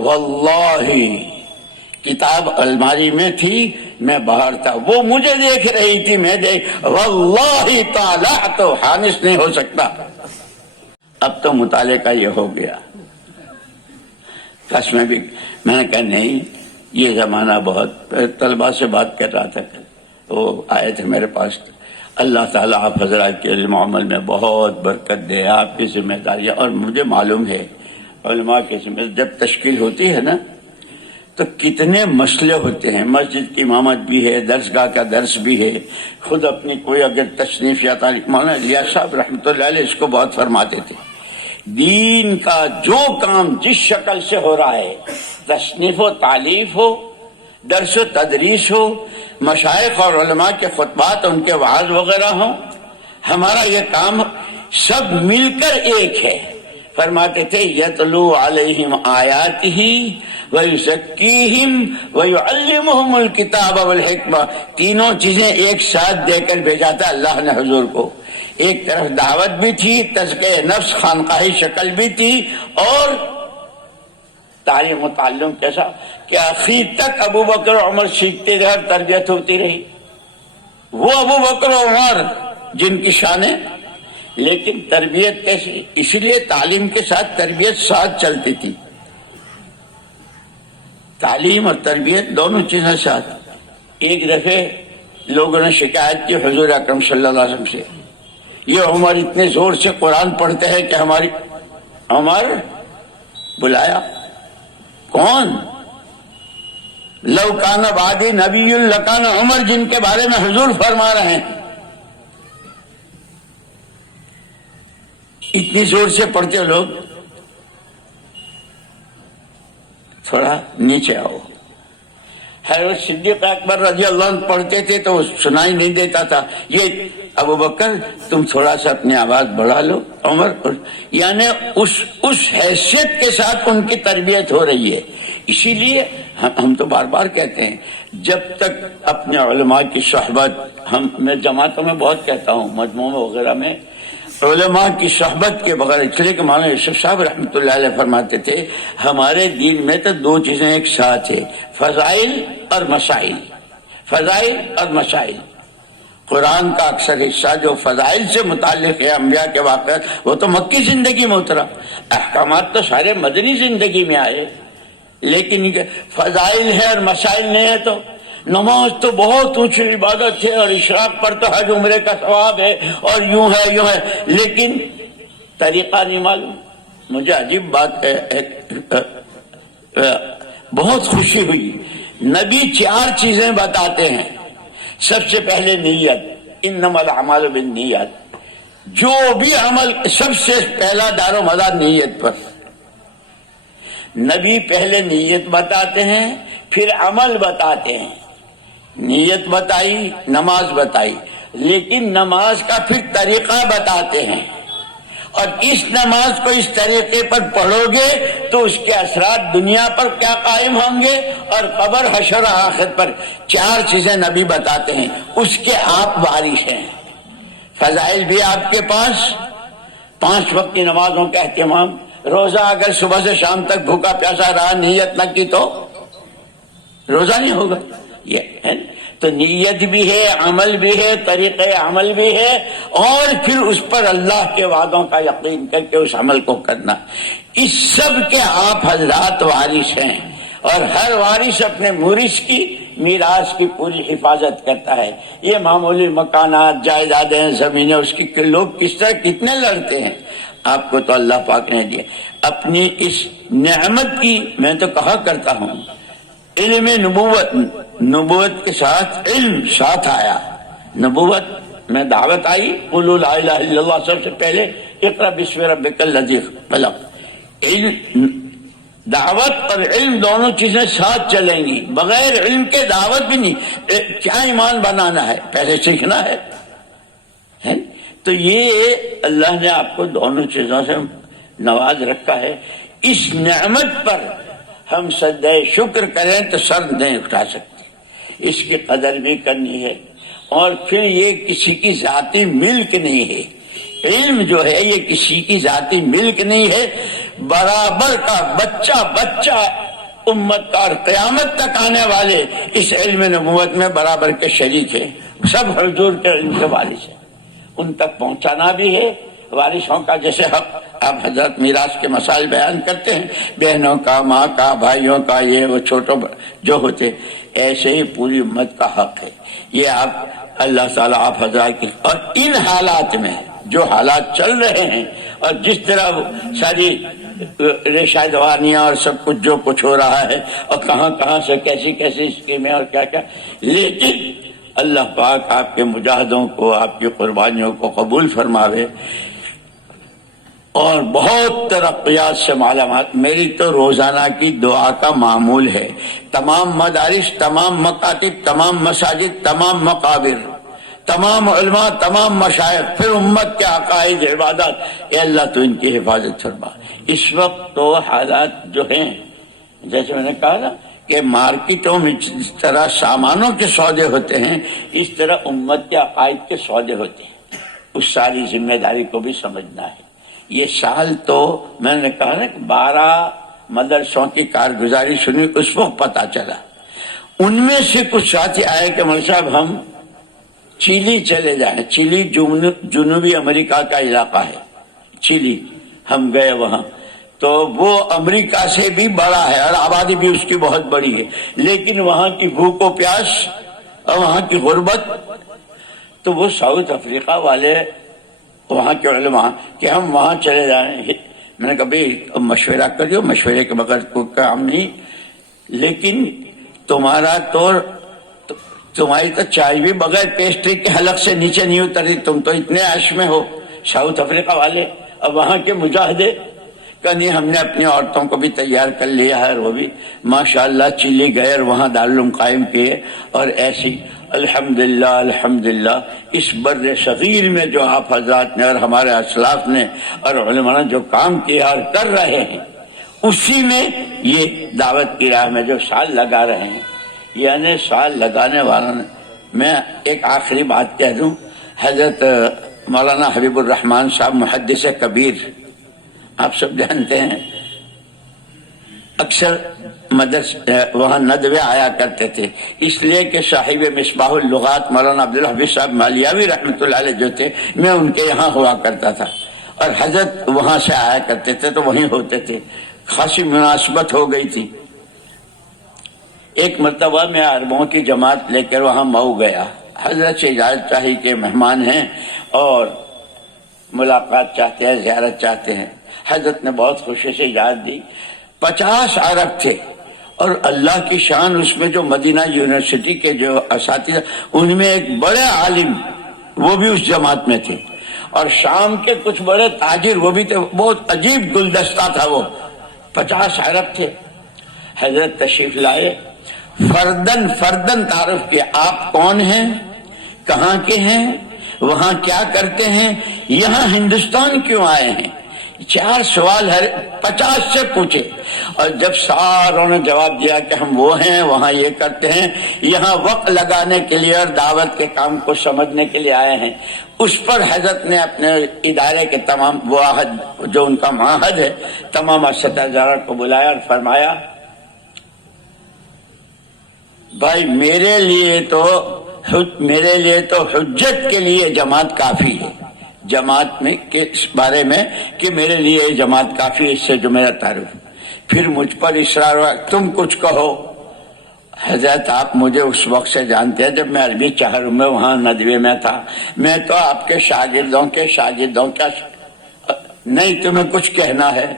واللہ کتاب الماری میں تھی، میں باہر تھا، وہ مجھے دیکھ رہی تھی، میں واللہ تعالی تو حانس نہیں ہو سکتا۔ اب تو مطالعے کا یہ ہو گیا، کش میں بھی میں نے کہا نہیں یہ زمانہ بہت، طلبا سے بات کر رہا تھا، وہ آئے تھے میرے پاس، اللہ تعالیٰ آپ حضرات کے علم و عمل میں بہت برکت دے، آپ کی ذمہ داریاں، اور مجھے معلوم ہے علماء کی ذمہ جب تشکیل ہوتی ہے نا تو کتنے مسئلے ہوتے ہیں، مسجد کی امامت بھی ہے، درسگاہ کا درس بھی ہے، خود اپنی کوئی اگر تصنیف یا تاریخ، مولانا الیاس صاحب رحمۃ اللہ علیہ اس کو بہت فرماتے تھے، دین کا جو کام جس شکل سے ہو رہا ہے، تصنیف و تالیف ہو، درس و تدریس ہو، مشائخ اور علماء کے خطبات، ان کے وعظ وغیرہ ہوں، ہمارا یہ کام سب مل کر ایک ہے۔ فرماتے تھے یتلو علیہم آیاتہ ویزکیہم ویعلمہم الکتاب والحکمہ، تینوں چیزیں ایک ساتھ دے کر بھیجا تھا اللہ نے حضور کو، ایک طرف دعوت بھی تھی، تزکیہ نفس خانقاہی شکل بھی تھی، اور تعلیم و تعلم کیسا کہ آخر تک ابو بکر و عمر سیکھتے رہے، تربیت ہوتی رہی، وہ ابو بکر و عمر جن کی شانیں، لیکن تربیت کیسی، اس لیے تعلیم کے ساتھ تربیت ساتھ چلتی تھی، تعلیم اور تربیت دونوں چیزیں ساتھ۔ ایک دفعہ لوگوں نے شکایت کی حضور اکرم صلی اللہ علیہ وسلم سے، یہ عمر اتنے زور سے قرآن پڑھتے ہیں کہ ہماری، عمر بلایا، کون؟ لو کان بعدی نبی لکان عمر، جن کے بارے میں حضور فرما رہے ہیں، اتنی زور سے پڑھتے لوگ، تھوڑا نیچے آؤ۔ حضرت صدیق اکبر رضی اللہ عنہ پڑھتے تھے تو سنائی نہیں دیتا تھا، یہ ابو بکر تم تھوڑا سا اپنی آواز بڑھا لو، عمر، یعنی اس حیثیت کے ساتھ ان کی تربیت ہو رہی ہے۔ اسی لیے ہم تو بار بار کہتے ہیں جب تک اپنے علماء کی صحبت، میں جماعتوں میں بہت کہتا ہوں، مجموعوں وغیرہ میں، علماء کی صحبت کے بغیر، اس لیے کہ مولانا یوسف صاحب رحمۃ اللہ علیہ فرماتے تھے ہمارے دین میں تو دو چیزیں ایک ساتھ ہے، فضائل اور مسائل، فضائل اور مسائل۔ قرآن کا اکثر حصہ جو فضائل سے متعلق ہے، انبیاء کے واقعات، وہ تو مکی زندگی میں اترا، احکامات تو سارے مدنی زندگی میں آئے، لیکن فضائل ہے اور مسائل نہیں ہے تو نماز تو بہت اونچی عبادت ہے، اور اشراق پر تو حج عمرے کا ثواب ہے، اور یوں ہے، لیکن طریقہ نہیں معلوم۔ مجھے عجیب بات بہت خوشی ہوئی، نبی 4 چیزیں بتاتے ہیں۔ سب سے پہلے نیت، انما الاعمال بالنیات، جو بھی عمل سب سے پہلا دار و مدار نیت پر، نبی پہلے نیت بتاتے ہیں پھر عمل بتاتے ہیں۔ نیت بتائی، نماز بتائی، لیکن نماز کا پھر طریقہ بتاتے ہیں، اور اس نماز کو اس طریقے پر پڑھو گے تو اس کے اثرات دنیا پر کیا قائم ہوں گے اور قبر، حشر، آخرت پر۔ 4 چیزیں نبی بتاتے ہیں، اس کے آپ وارث ہیں۔ فضائل بھی آپ کے پاس، 5 وقت کی نمازوں کا اہتمام، روزہ اگر صبح سے شام تک بھوکا پیاسا رہا، نیت نہ کی تو روزہ نہیں ہوگا، یہ ہے۔ تو نیت بھی ہے، عمل بھی ہے، طریقہ عمل بھی ہے، اور پھر اس پر اللہ کے وعدوں کا یقین کر کے اس عمل کو کرنا۔ اس سب کے آپ حضرات وارث ہیں، اور ہر وارث اپنے مورث کی میراث کی پوری حفاظت کرتا ہے۔ یہ معمولی مکانات، جائیدادیں، زمینیں، اس کی لوگ کس طرح کتنے لڑتے ہیں، آپ کو تو اللہ پاک نے دیا۔ اپنی اس نعمت کی میں تو کہا کرتا ہوں، علم نبوت کے ساتھ علم ساتھ آیا۔ نبوت میں دعوت آئی، قولوا لا الہ الا اللہ، سب سے پہلے اقرأ باسم ربک الذی خلق۔ علم، دعوت اور علم دونوں چیزیں ساتھ چلیں گی، بغیر علم کے دعوت بھی نہیں۔ کیا ایمان بنانا ہے، پہلے سیکھنا ہے۔ تو یہ اللہ نے آپ کو دونوں چیزوں سے نواز رکھا ہے۔ اس نعمت پر ہم سجدہ شکر کریں تو سر نہیں اٹھا سکتے، اس کی قدر بھی کرنی ہے۔ اور پھر یہ کسی کی ذاتی ملک نہیں ہے، علم جو ہے یہ کسی کی ذاتی ملک نہیں ہے۔ برابر کا بچہ امت کا اور قیامت تک آنے والے اس علم نبوت میں برابر کے شریک ہیں، سب حضور کے علم کے وارث ہیں، ان تک پہنچانا بھی ہے وارثوں کا، جیسے حق آپ حضرت میراث کے مسائل بیان کرتے ہیں، بہنوں کا، ماں کا، بھائیوں کا، یہ وہ چھوٹوں جو ہوتے، ایسے ہی پوری امت کا حق ہے۔ یہ آپ اللہ تعالیٰ آپ حضرات کی، اور ان حالات میں جو حالات چل رہے ہیں اور جس طرح ساری ریشہ دوانیاں اور سب کچھ جو کچھ ہو رہا ہے اور کہاں کہاں سے کیسی کیسی اسکیمیں اور کیا کیا، لیکن اللہ پاک آپ کے مجاہدوں کو، آپ کی قربانیوں کو قبول فرماوے اور بہت ترقیات سے معلومات۔ میری تو روزانہ کی دعا کا معمول ہے، تمام مدارس، تمام مکاتب، تمام مساجد، تمام مقابر، تمام علماء، تمام مشائخ، پھر امت کے عقائد، عبادات، اے اللہ تو ان کی حفاظت فرما۔ اس وقت تو حالات جو ہیں، جیسے میں نے کہا نا کہ مارکیٹوں میں جس طرح سامانوں کے سودے ہوتے ہیں، اس طرح امت کے عقائد کے سودے ہوتے ہیں، اس ساری ذمہ داری کو بھی سمجھنا ہے۔ یہ سال تو میں نے کہا نا کہ 12 مدرسوں کی کارگزاری سنی، اس وقت پتا چلا، ان میں سے کچھ ساتھی آئے کہ مولوی صاحب ہم چیلی چلے جائیں۔ چیلی جنوبی امریکہ کا علاقہ ہے، چیلی ہم گئے وہاں، تو وہ امریکہ سے بھی بڑا ہے اور آبادی بھی اس کی بہت بڑی ہے، لیکن وہاں کی بھوک و پیاس اور وہاں کی غربت، تو وہ ساؤتھ افریقہ والے وہاں کے علماء کہ ہم وہاں چلے جائیں۔ میں نے کہا بھائی مشورہ کریو، مشورے کے بغیر کوئی کام نہیں، لیکن تمہاری تو چائے بھی بغیر پیسٹری کے حلق سے نیچے نہیں اتری، تم تو اتنے عیش میں ہو ساؤتھ افریقہ والے، اب وہاں کے مجاہدے کہ نہیں، ہم نے اپنی عورتوں کو بھی تیار کر لیا ہے، اور وہ بھی ماشاءاللہ چیلی گئے اور وہاں دارالعلوم قائم کیے، اور ایسی الحمدللہ الحمدللہ اس بر صغیر میں جو آپ حضرات نے اور ہمارے اسلاف نے اور علماء نے جو کام کیا اور کر رہے ہیں، اسی میں یہ دعوت کی راہ میں جو سال لگا رہے ہیں، یعنی سال لگانے والوں نے، میں ایک آخری بات کہہ دوں، حضرت مولانا حبیب الرحمان صاحب محدث کبیر، آپ سب جانتے ہیں، اکثر وہاں ندوے آیا کرتے تھے، اس لیے کہ صاحب مصباح اللغات مولانا عبدالحفیظ صاحب مالیاوی رحمۃ اللہ علیہ جو تھے، میں ان کے یہاں ہوا کرتا تھا، اور حضرت وہاں سے آیا کرتے تھے تو وہیں ہوتے تھے، خاصی مناسبت ہو گئی تھی۔ ایک مرتبہ میں عربوں کی جماعت لے کر وہاں مئو گیا، حضرت سے اجازت چاہی کہ مہمان ہیں اور ملاقات چاہتے ہیں، زیارت چاہتے ہیں۔ حضرت نے بہت خوشی سے اجازت دی۔ 50 عرب تھے، اور اللہ کی شان، اس میں جو مدینہ یونیورسٹی کے جو اساتذہ، ان میں ایک بڑے عالم وہ بھی اس جماعت میں تھے، اور شام کے کچھ بڑے تاجر وہ بھی تھے، بہت عجیب گلدستہ تھا وہ، 50 عرب تھے۔ حضرت تشریف لائے، فردن تعارف کیا، آپ کون ہیں، کہاں کے ہیں، وہاں کیا کرتے ہیں، یہاں ہندوستان کیوں آئے ہیں، 4 سوال 50 سے پوچھے، اور جب ساروں نے جواب دیا کہ ہم وہ ہیں، وہاں یہ کرتے ہیں، یہاں وقت لگانے کے لیے اور دعوت کے کام کو سمجھنے کے لیے آئے ہیں، اس پر حضرت نے اپنے ادارے کے تمام وہ عہد جو ان کا معاہد ہے، تمام اساتذہ کو بلایا اور فرمایا بھائی میرے لیے تو حجت کے لیے جماعت کافی ہے، جماعت میں کے اس بارے میں کہ میرے لیے جماعت کافی ہے، اس سے جو میرا تعارف۔ پھر مجھ پر اصرار ہوا تم کچھ کہو۔ حضرت آپ مجھے اس وقت سے جانتے ہیں جب میں عربی چہر میں وہاں ندوے میں تھا، میں تو آپ کے شاگردوں کا نہیں، تمہیں کچھ کہنا ہے؟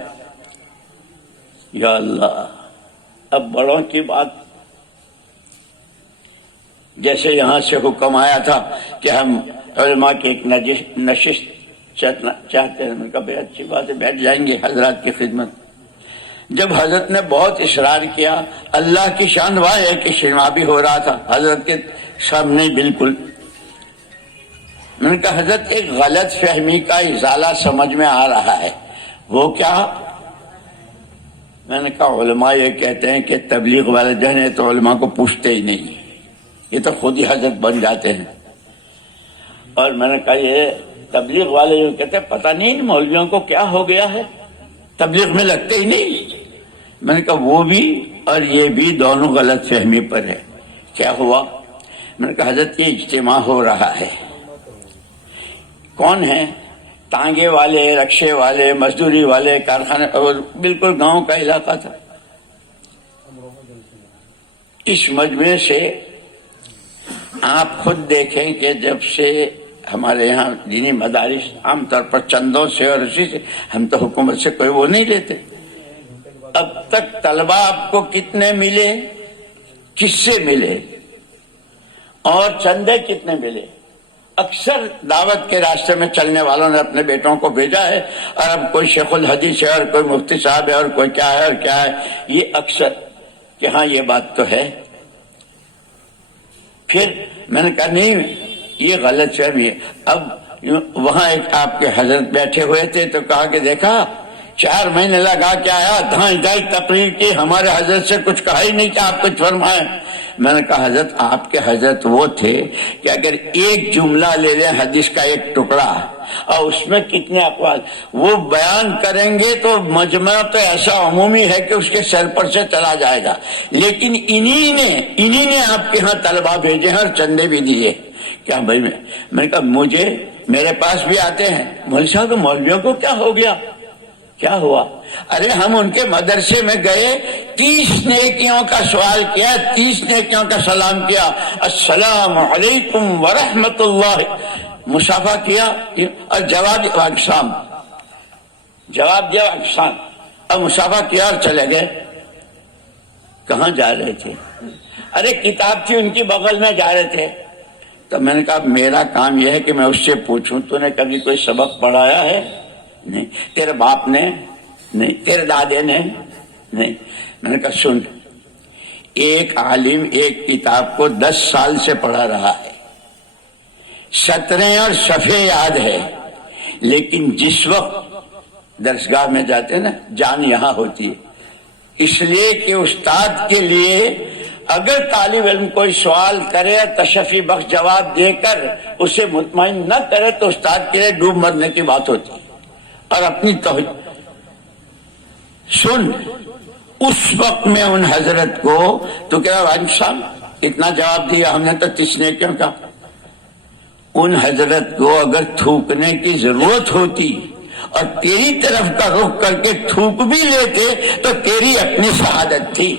یا اللہ، اب بڑوں کی بات، جیسے یہاں سے حکم آیا تھا کہ ہم علماء کی ایک نشست چاہتے ہیں، میں نے کہا بے اچھی بات ہے، بیٹھ جائیں گے حضرات کی خدمت۔ جب حضرت نے بہت اصرار کیا، اللہ کی شان وہ ہے کہ شنوا بھی ہو رہا تھا حضرت کے سامنے بالکل۔ میں نے کہا حضرت ایک غلط فہمی کا ازالہ سمجھ میں آ رہا ہے، وہ کیا؟ میں نے کہا علماء یہ کہتے ہیں کہ تبلیغ والے جو ہیں تو علماء کو پوچھتے ہی نہیں، یہ تو خود ہی حضرت بن جاتے ہیں۔ اور میں نے کہا یہ تبلیغ والے جو کہتے ہیں پتہ نہیں ان مولویوں کو کیا ہو گیا ہے، تبلیغ میں لگتے ہی نہیں۔ میں نے کہا وہ بھی اور یہ بھی دونوں غلط فہمی پر ہے. کیا ہوا؟ میں نے کہا حضرت یہ اجتماع ہو رہا ہے. کون ہے؟ ٹانگے والے، رکشے والے، مزدوری والے، کارخانے، اور بالکل گاؤں کا علاقہ تھا. اس مجمع سے آپ خود دیکھیں کہ جب سے ہمارے یہاں دینی مدارس عام طور پر چندوں سے اور اسی سے، ہم تو حکومت سے کوئی وہ نہیں لیتے. اب تک طلبہ آپ کو کتنے ملے، کس سے ملے اور چندے کتنے ملے؟ اکثر دعوت کے راستے میں چلنے والوں نے اپنے بیٹوں کو بھیجا ہے، اور اب کوئی شیخ الحدیث ہے اور کوئی مفتی صاحب ہے اور کوئی کیا ہے اور کیا ہے. یہ اکثر کہ ہاں یہ بات تو ہے. پھر میں نے کہا نہیں یہ غلط فہمی ہے. اب وہاں ایک آپ کے حضرت بیٹھے ہوئے تھے تو کہا کہ دیکھا 4 مہینے لگا کے آیا، دھائیں دھائیں تقریر کی، ہمارے حضرت سے کچھ کہا ہی نہیں کہ آپ کچھ فرمائیں. میں نے کہا حضرت آپ کے حضرت وہ تھے کہ اگر ایک جملہ لے لیں حدیث کا ایک ٹکڑا اور اس میں کتنے اقوال وہ بیان کریں گے تو مجمع تو ایسا عمومی ہے کہ اس کے سر پر سے چلا جائے گا. لیکن انہی نے آپ کے ہاں طلبہ بھیجے ہیں اور چندے بھی دیے. کیا بھائی میں نے کہا میرے پاس بھی آتے ہیں مولوی صاحب مولویوں کو کیا ہو گیا؟ کیا ہوا؟ ارے ہم ان کے مدرسے میں گئے، 30 نیکیوں کا سوال کیا، 30 نیکیوں کا سلام کیا، السلام علیکم ورحمت اللہ، مصافحہ کیا اور جواب دیا اقسام، اور مصافحہ کیا اور چلے گئے. کہاں جا رہے تھے؟ ارے کتاب تھی ان کی بغل میں جا رہے تھے. تو میں نے کہا میرا کام یہ ہے کہ میں اس سے پوچھوں تو نے کبھی کوئی سبق پڑھایا ہے؟ نہیں. تیرے باپ نے؟ نہیں. تیرے دادے نے؟ نہیں. میں نے کہا سن، ایک عالم ایک کتاب کو 10 سال سے پڑھا رہا ہے، 17 اور صفحے یاد ہے، لیکن جس وقت درسگاہ میں جاتے ہیں نا جان یہاں ہوتی ہے. اس لیے کہ استاد کے لیے اگر طالب علم کوئی سوال کرے تشفی بخش جواب دے کر اسے مطمئن نہ کرے تو استاد کے لیے ڈوب مرنے کی بات ہوتی ہے. اور اپنی توحید سن، اس وقت میں ان حضرت کو تو کیا صاحب اتنا جواب دیا ہم نے تو 30 نیکیوں کا. ان حضرت کو اگر تھوکنے کی ضرورت ہوتی اور تیری طرف کا رخ کر کے تھوک بھی لیتے تو تیری اپنی شہادت تھی.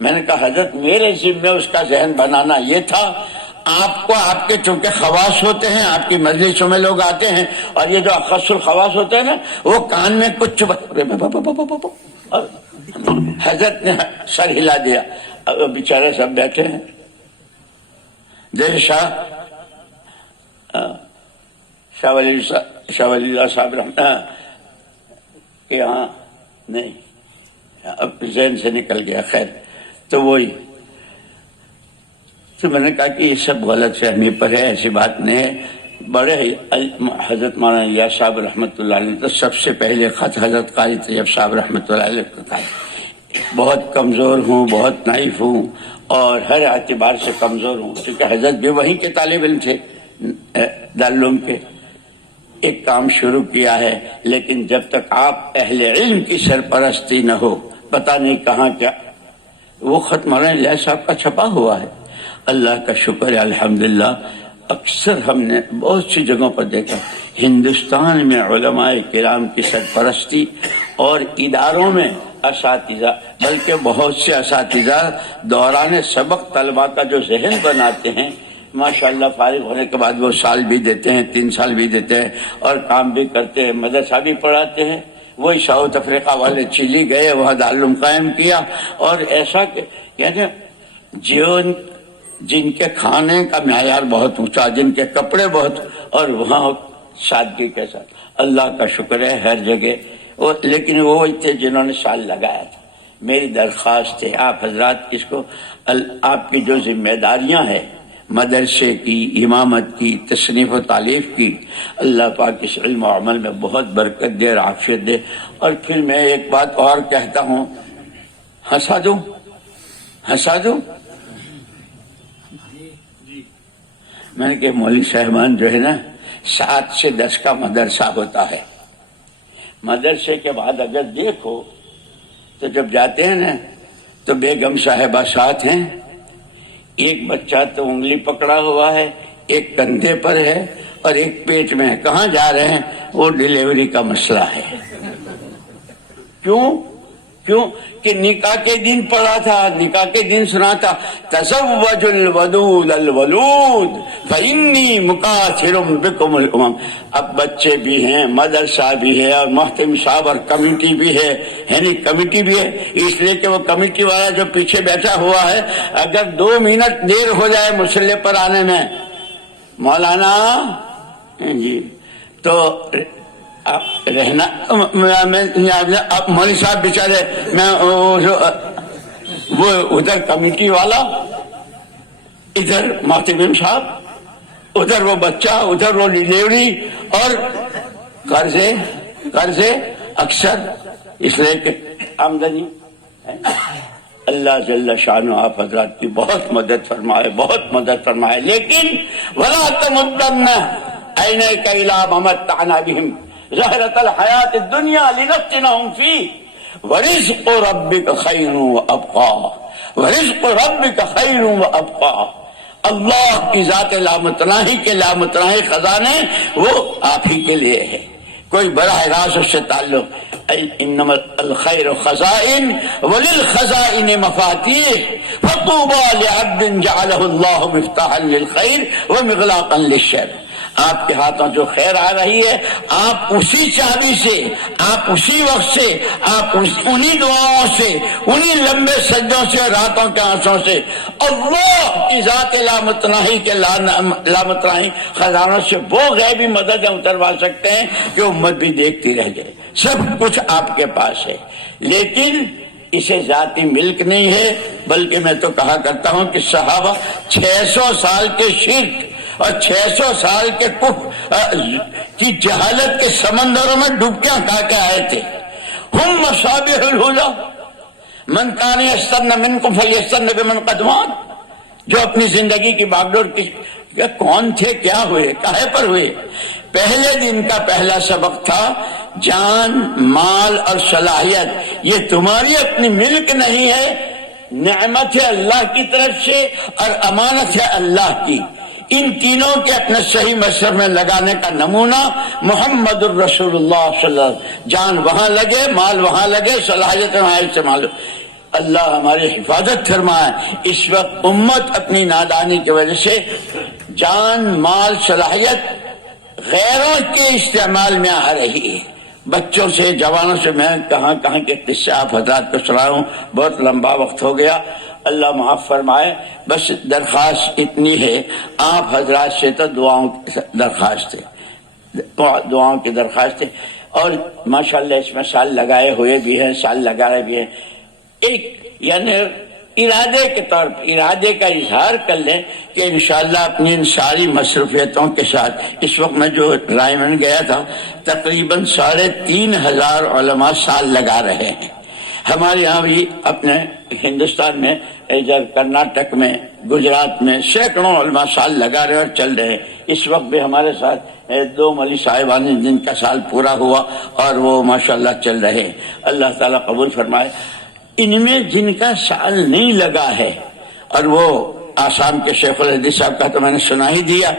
میں نے کہا حضرت میرے ذمہ اس کا ذہن بنانا یہ تھا. آپ کو آپ کے چونکہ خواص ہوتے ہیں، آپ کی مجلسوں میں لوگ آتے ہیں اور یہ جو اخص الخواص ہوتے ہیں نا وہ کان میں کچھ اور حضرت نے سر ہلا دیا. بیچارے سب بیٹھے ہیں. جیسے شاہ ولی اللہ صاحب کہ ہاں نہیں اب ذہن سے نکل گیا. خیر تو وہی تو میں نے کہا کہ یہ سب غلط فہمی پر ہے، ایسی بات نہیں ہے. بڑے حضرت مولانا الیاس صاحب رحمۃ اللہ علیہ تو سب سے پہلے خط حضرت قاری طیب صاحب رحمۃ اللہ علیہ کو تھا. بہت کمزور ہوں، بہت نائف ہوں اور ہر اعتبار سے کمزور ہوں، کیونکہ حضرت بھی وہیں کے طالب علم تھے دارالعلوم کے. ایک کام شروع کیا ہے لیکن جب تک آپ اہل علم کی سرپرستی نہ ہو پتہ نہیں کہاں کیا. وہ خط مولانا الیاس صاحب کا چھپا ہوا ہے. اللہ کا شکر ہے الحمدللہ. اکثر ہم نے بہت سی جگہوں پر دیکھا ہندوستان میں علماء کرام کی سرپرستی اور اداروں میں اساتذہ، بلکہ بہت سے اساتذہ دوران سبق طلباء کا جو ذہن بناتے ہیں ماشاءاللہ فارغ ہونے کے بعد وہ سال بھی دیتے ہیں، 3 سال بھی دیتے ہیں اور کام بھی کرتے ہیں، مدرسہ بھی پڑھاتے ہیں. وہی ساؤتھ افریقہ والے چلی گئے، وہاں دارالعلوم قائم کیا. اور ایسا کہ یعنی جن کے کھانے کا معیار بہت اونچا، جن کے کپڑے بہت، اور وہاں سادگی کے ساتھ اللہ کا شکر ہے ہر جگہ. لیکن وہ تھے جنہوں نے سال لگایا تھا. میری درخواست ہے آپ حضرات اس کو، آپ کی جو ذمہ داریاں ہیں مدرسے کی، امامت کی، تصنیف و تالیف کی، اللہ پاک اس علم و عمل میں بہت برکت دے اور عافیت دے. اور پھر میں ایک بات اور کہتا ہوں، ہنسا دوں میں نے کہ مولوی صاحبان جو ہے نا 7 سے 10 کا مدرسہ ہوتا ہے. مدرسے کے بعد اگر دیکھو تو جب جاتے ہیں نا تو بیگم صاحبہ ساتھ ہیں، ایک بچہ تو انگلی پکڑا ہوا ہے، ایک کندھے پر ہے اور ایک پیٹ میں ہے۔ کہاں جا رہے ہیں؟ وہ ڈیلیوری کا مسئلہ ہے۔ کیوں کہ نکاح کے دن پڑھا تھا، نکاح کے دن سنا تھا، تزوج الودود الولود فإنی مکاثر بکم الامم۔ اب بچے بھی ہیں، مدرسہ بھی ہے اور محتم صاحب اور کمیٹی بھی ہے، یعنی کمیٹی بھی ہے، اس لیے کہ وہ کمیٹی والا جو پیچھے بیٹھا ہوا ہے اگر 2 منٹ دیر ہو جائے مسلح پر آنے میں، مولانا جی تو رہنا مولوی صاحب بیچارے میں وہ ادھر کمیٹی والا، ادھر محتمم صاحب، ادھر وہ بچہ، ادھر وہ ڈیلیوری اور قرضے اکثر، اس لیے کہ آمدنی اللہ جل شانہ آپ حضرات کی بہت مدد فرمائے، بہت مدد فرمائے۔ لیکن وَلَا تَمُدَّنَّ عَيْنَيْكَ إِلَىٰ مَا مَتَّعْنَا بِهِمْ زَهْرَةَ الْحَيَاةِ الدُّنْيَا لِنَفْتِنَهُمْ فِيهِ وَرِزْقُ رَبِّكَ خَيْرٌ وَأَبْقَىٰ وَرِزْقُ رَبِّكَ خَيْرٌ وَأَبْقَىٰ۔ اللہ کی ذات لامتناہی کے لامتناہی خزانے وہ آپ ہی کے لیے ہے، کوئی براہ راست اس سے تعلق۔ انما الخیر خزائن وللخزائن مفاتیح فطوبى لعبد جعله الله مفتاحا للخیر ومغلاقا للشر۔ آپ کے ہاتھوں جو خیر آ رہی ہے، آپ اسی چابی سے، آپ اسی وقت سے، آپ انہی دعاؤں سے، انہی لمبے سجدوں سے، راتوں کے آنسوں سے اللہ کی ذات لامتناہی کے لامتناہی خزانوں سے وہ غیبی مددیں اتروا سکتے ہیں کہ امت بھی دیکھتی رہ جائے۔ سب کچھ آپ کے پاس ہے، لیکن اسے ذاتی ملک نہیں ہے، بلکہ میں تو کہا کرتا ہوں کہ صحابہ 600 سال کے شرک اور 600 سال کے کفر کی جہالت کے سمندروں میں ڈبکیاں کھا کے آئے تھے۔ ہم مصابیح الہدی من کان یستن منکم فلیستن بمن قد مات۔ جو اپنی زندگی کی باغ ڈور کی کون تھے، کیا ہوئے، کاہے پر ہوئے؟ پہلے دن کا پہلا سبق تھا جان، مال اور صلاحیت یہ تمہاری اپنی ملک نہیں ہے، نعمت ہے اللہ کی طرف سے اور امانت ہے اللہ کی۔ ان تینوں کے اپنے صحیح مصرف میں لگانے کا نمونہ محمد الرسول اللہ صلی اللہ علیہ وسلم۔ جان وہاں لگے، مال وہاں لگے، صلاحیت وہاں استعمال ہو۔ اللہ ہماری حفاظت فرمائے۔ اس وقت امت اپنی نادانی کی وجہ سے جان، مال، صلاحیت غیروں کے استعمال میں آ رہی ہے۔ بچوں سے، جوانوں سے میں کہاں کے قصے آپ حضرات کو سناؤں، بہت لمبا وقت ہو گیا، اللہ معاف فرمائے۔ بس درخواست اتنی ہے آپ حضرات سے، تو دعاؤں کی درخواست ہے، دعاؤں کی درخواست ہے، اور ماشاءاللہ اس میں سال لگائے ہوئے بھی ہیں، سال لگا رہے بھی ہیں۔ ایک یعنی ارادے کے طور پر ارادے کا اظہار کر لیں کہ انشاءاللہ اپنی ان ساری مصروفیتوں کے ساتھ، اس وقت میں جو رائمن گیا تھا تقریباً 3500 علماء سال لگا رہے ہیں۔ ہمارے یہاں بھی اپنے ہندوستان میں، ادھر کرناٹک میں، گجرات میں سینکڑوں علماء سال لگا رہے اور چل رہے ہیں۔ اس وقت بھی ہمارے ساتھ 2 مولوی صاحبان جن کا سال پورا ہوا اور وہ ماشاءاللہ چل رہے ہیں، اللہ تعالیٰ قبول فرمائے۔ ان میں جن کا سال نہیں لگا ہے، اور وہ آسام کے شیخ الحدیث صاحب کا تو میں نے سنا ہی دیا،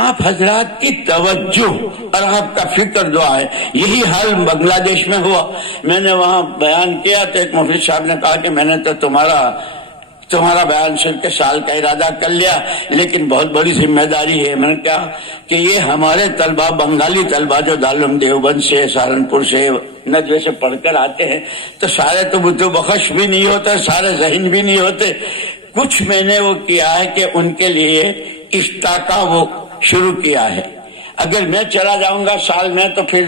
آپ حضرات کی توجہ اور آپ کا فکر دعا ہے۔ یہی حال بنگلہ دیش میں ہوا، میں نے وہاں بیان کیا تو ایک مفتی صاحب نے کہا کہ میں نے تو تمہارا بیان سن کے سال کا ارادہ کر لیا، لیکن بہت بڑی ذمہ داری ہے۔ میں نے کہا کہ یہ ہمارے طلبہ، بنگالی طلبہ جو دارالعلوم دیوبند سے، سہارنپور سے، ندوے سے پڑھ کر آتے ہیں، تو سارے تو بدو بخش بھی نہیں ہوتے، سارے ذہین بھی نہیں ہوتے۔ کچھ میں نے وہ کیا ہے کہ ان کے لیے اشتاقہ وہ شروع کیا ہے۔ اگر میں چلا جاؤں گا سال میں تو پھر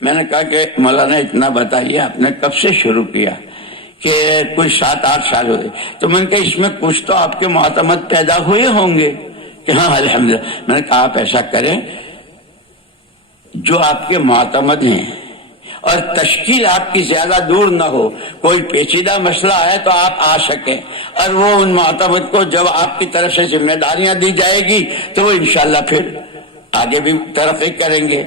میں نے کہا کہ مولانا اتنا بتائیے آپ نے کب سے شروع کیا؟ کہ کوئی 7-8 سال ہوئے۔ تو میں نے کہا اس میں کچھ تو آپ کے معتمد پیدا ہوئے ہوں گے کہ ہاں الحمدللہ۔ میں نے کہا آپ ایسا کریں، جو آپ کے معتمد ہیں اور تشکیل آپ کی زیادہ دور نہ ہو، کوئی پیچیدہ مسئلہ ہے تو آپ آ سکیں، اور وہ ان معتمد کو جب آپ کی طرف سے ذمہ داریاں دی جائے گی تو وہ انشاءاللہ پھر آگے بھی ترقی کریں گے۔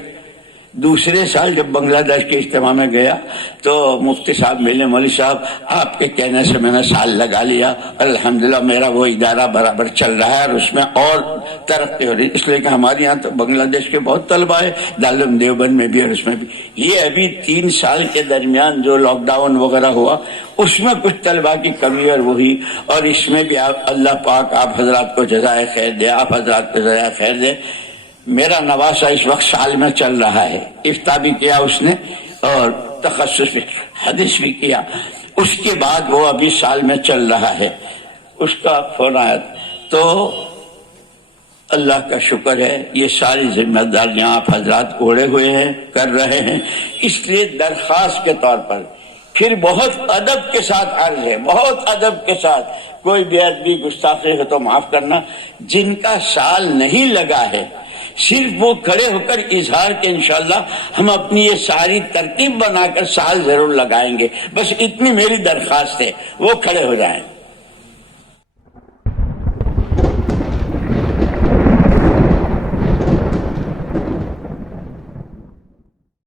دوسرے سال جب بنگلہ دیش کے اجتماع میں گیا تو مفتی صاحب ملے، مولوی صاحب آپ کے کہنے سے میں نے سال لگا لیا، الحمدللہ میرا وہ ادارہ برابر چل رہا ہے اور اس میں اور ترقی ہو رہی ہے، اس لیے کہ ہمارے یہاں تو بنگلہ دیش کے بہت طلبہ ہے، دارالعلوم دیوبند میں بھی اور اس میں بھی۔ یہ ابھی 3 سال کے درمیان جو لاک ڈاؤن وغیرہ ہوا اس میں کچھ طلبہ کی کمی اور وہی، اور اس میں بھی اللہ پاک آپ حضرات کو جزائے خیر دے، آپ حضرات کو جزائے خیر دے۔ میرا نواسا اس وقت سال میں چل رہا ہے، افتاء بھی کیا اس نے اور تخصص بھی، حدیث بھی کیا، اس کے بعد وہ ابھی سال میں چل رہا ہے، اس کا فون آیا تو اللہ کا شکر ہے یہ ساری ذمہ داریاں آپ حضرات اوڑے ہوئے ہیں، کر رہے ہیں۔ اس لیے درخواست کے طور پر پھر بہت ادب کے ساتھ عرض ہے، بہت ادب کے ساتھ، کوئی بے ادبی گستاخی ہے تو معاف کرنا، جن کا سال نہیں لگا ہے صرف وہ کھڑے ہو کر اظہار کے انشاءاللہ ہم اپنی یہ ساری ترتیب بنا کر سال ضرور لگائیں گے، بس اتنی میری درخواست ہے، وہ کھڑے ہو جائیں۔